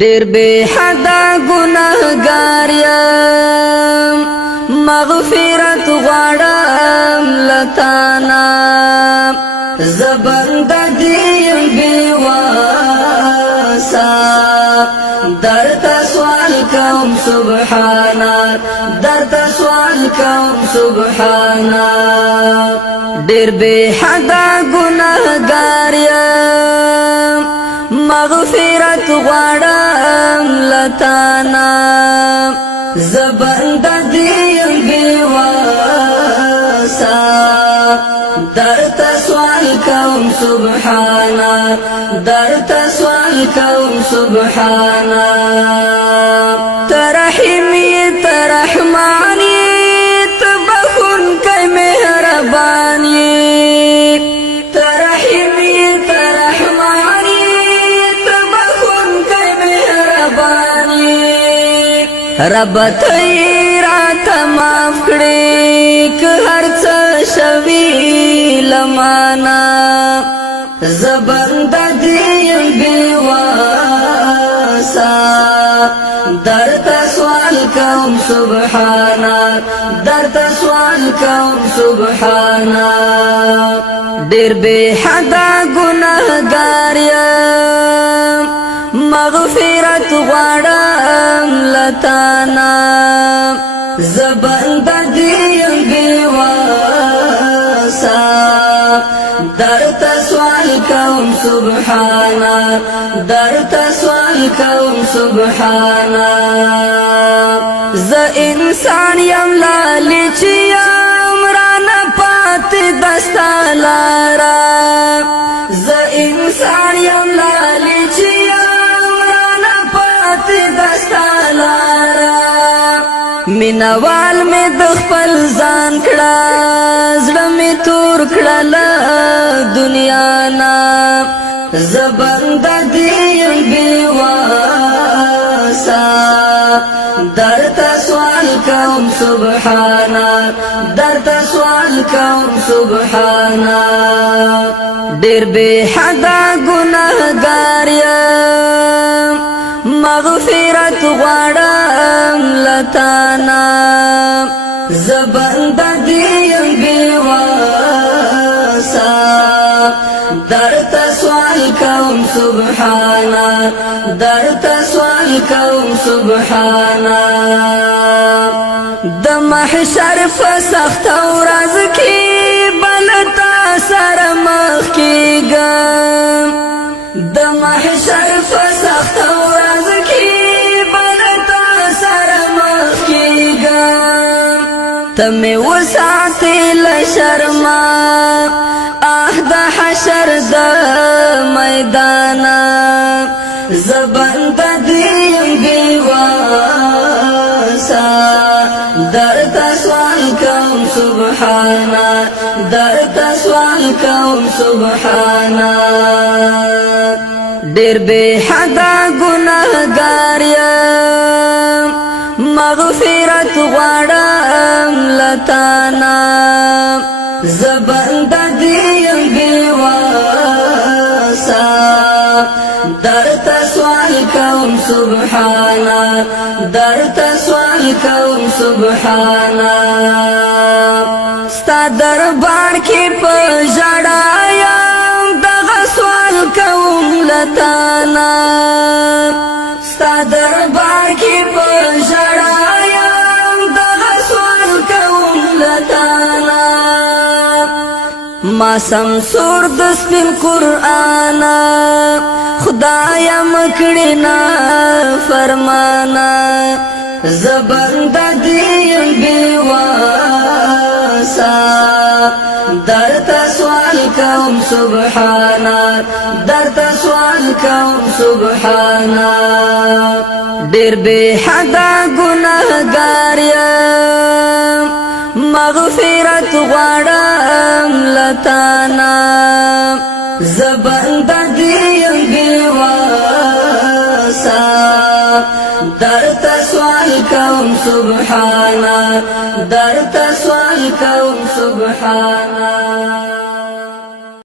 ډېر بے حدا ګناهګار یم مغفرت غواړم لتانا زبنده دیم بے واسا درتا سوال کوم سبحانا درتا سوال کوم سبحانا ډېر بے حدا ګناهګار یم مغفرت غواړم لتانا زبنده دیم بے واسا درتا سوال کوم سبحانا درتا سوال کوم سبحانا ترحیمی ترحمانی تبخن کئی مہربانی ترحیمی ترحمانی تبخن کئی مہربانی رب تیرات معاف کړي که هر څه شوي لمانا زبنده دیم بے واسا درتا سوال کوم سبحانا درتا سوال کوم سبحانا ډېر بے حدا ګناهګار یم مغفرت غواړم لتانا زبنده دیم بے واسا درتا سوال کوم سبحانا درتا سوال کوم سبحانا ز انسان یم لالچ یم رانا پات دستا لارا ز انسان یم لالچ مینوال می د خپل ځان کړه زړه می تور کړه دنیا نا زبنده دیم بے واسا درتا سوال کوم سبحانا درتا سوال کوم سبحانا ډېر بے حدا ګناهګار یم مغفرت غواړم لتانا زبنده دیم بے واسا درتا سوال کوم سبحانا درتا سوال کوم سبحانا د محشر په سخت ورځ کې بلتا سره مخ کېږم د محشر په سخت ورځ کې بلتا سره مخ کېږم ته مې وساتې له شرمه د حشر د میدانا زبنده دیم بے واسا درتا سوال کوم سبحانا درتا سوال کوم سبحانا ډېر بے حدا ګناهګار یم مغفرت غواړم لتانا زبنده دیم بے واسا درتا سوال کوم سبحانا درتا سوال کوم سبحانا ستا دربار کې په ژړا یم دغه سوال کوم لتانا ستا دربار کې په ژړا یم دغه سوال کوم لتانا ما سمسور د سپین قرآن خدایا مکړی نا فرمانا زبنده دیم بے واسا درتا سوال کوم سبحانا درتا سوال کوم سبحانا ډېر بے حدا ګناهګار یم مغفرت غواړم لتانا زبنده دیم بے واسا درتا سوال کوم سبحانا درتا سوال کوم سبحانا